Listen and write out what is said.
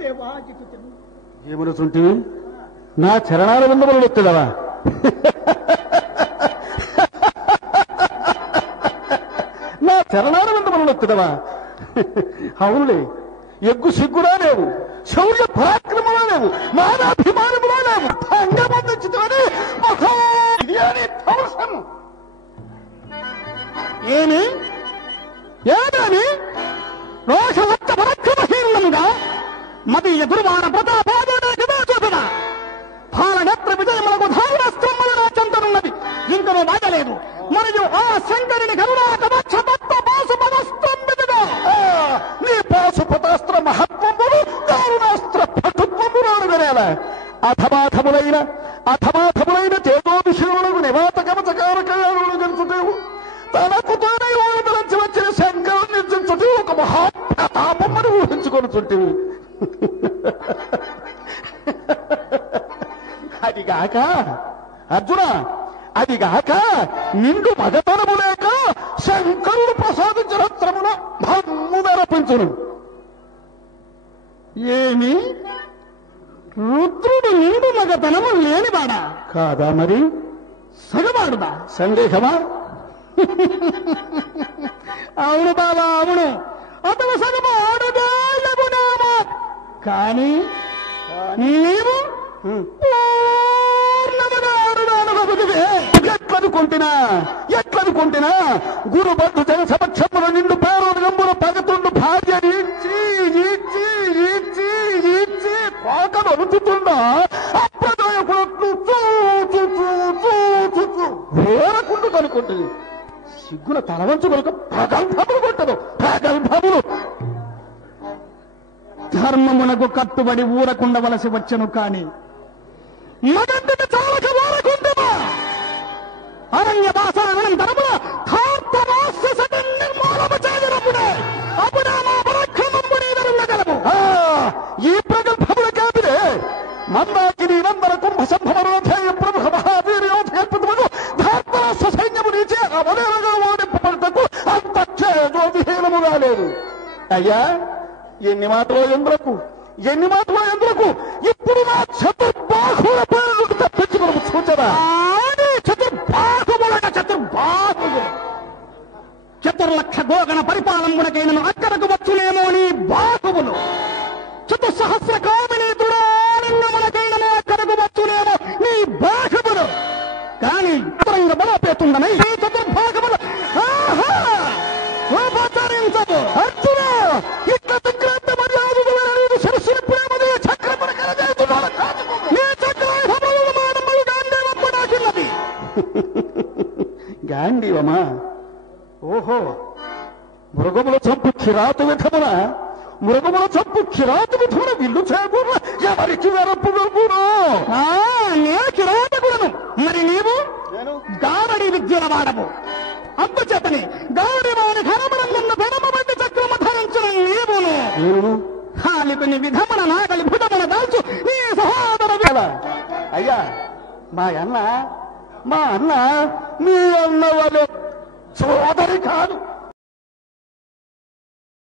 దేవా నా చరణాల విందములు ఎత్తుదవా? నా చరణాల విందములు ఎత్తుదవా? అవునులే ఎగ్గు సిగ్గురా లేవు శౌర్య పరాక్రమలా లేవు మానాభిమానములా లేవు అంగబంధించుతోనే పౌరుషము ఏమి? ఆ శంకరుని కరుణా కవచతత్వ పాశుపదస్త్రమిదిగా నీ పాశుపదాస్త్ర మహత్వములు దారుణాస్త్ర పటుత్వములు అనుగనేల అథమాథములైన అథమాథములైన తేజోభిషేములకు నివాత కవచకారకయాలు గంచుటేవు తనకు తానే ఊహించి వచ్చిన శంకరుని నిర్జించుటే ఒక మహాప్రతాపమును ఊహించుకొని చుంటివి అదిగాక అర్జున అదిగాక నిండు మగతనము లేక శంకరుడు ప్రసాదించిన రత్నమున భమ్ము నెరపించును. ఏమి? రుద్రుడు నిండు మగతనము లేనివాడా కాదా మరి? సగవాడుదా సందేహమా? అవును బాబా అవును. అతను ఆడుదాయగునేమో కానీ నీవు ఎట్లనుకుంటున్నా? ఎట్లనుకుంటున్నా? గురు బంధు జన సమక్షముల నిండు పేరుగంబుల పగతుండు భార్య ఈడ్చి ఈడ్చి వేరకుండు కనుకుంటుంది సిగ్గున తలవంచు కనుక ప్రగల్భములు కొట్టదు ప్రగల్భములు. ధర్మమునకు కట్టుబడి ఊరకుండవలసి వచ్చను కాని మగంటిని చాలక ఊరకుండమా అరణ్య దాసానంతరమున ధార్తరాస్య సగం నిర్మూలము చేయనప్పుడే అప్పుడే. మా పరాక్రమము నీదరుండగలము ఈ ప్రగల్భముల కాపిరే మందాకిని నందర కుంభ సంభవరోధేయ ప్రముఖ మహావీర యోధ మహావీర్యోధేర్పదమును ధార్తరాస్య సైన్యము నీచే అవలేరగా ఓడింపబడటకు అంత చేదో విహీనము కాలేదు. అయ్యా ఎన్ని మాటలో ఎందుకు ఎన్ని మాటలో చతుర్లక్ష గోగణ పరిపాలనమునకైనను అక్కడకు వచ్చునేమో నీ బాహువులు చతుసహస్ర కామినీతుడారణ్యమునకైనను అక్కడకు వచ్చునేమో నీ బాహువులు కానీ అంతరంగ బలోపేతుండనై ఈ చతుర్భాగములు. ఆహా! ఉపచరించదు అర్జున ఇట్ల దిగ్రాంత మర్యాదలు అనేది శిరస్సుని ప్రేమది చక్రమున కలజేస్తున్నాడు నీ చక్రాయుధములను మానములు గాంధీవమ్మ నాకిన్నది గాంధీవమా? ఓహో. మృగముల చంపు కిరాతు విధమున మృగముల చంపు కిరాతు విధమున విల్లు చేకూర ఎవరికి వెరపు నేను కిరాతకులను మరి నీవు? గావడి విద్యల వాడము అందుచేతని గావడి వాడి ఘనమునందున్న పెనమబడి చక్రము ధరించిన నీవును. హాలికుని విధమున నాగలి భుజమున దాల్చు. నీ సహోదర అయ్యా మా అన్న మా అన్న మీ అన్న వాళ్ళు సోదరి కాదు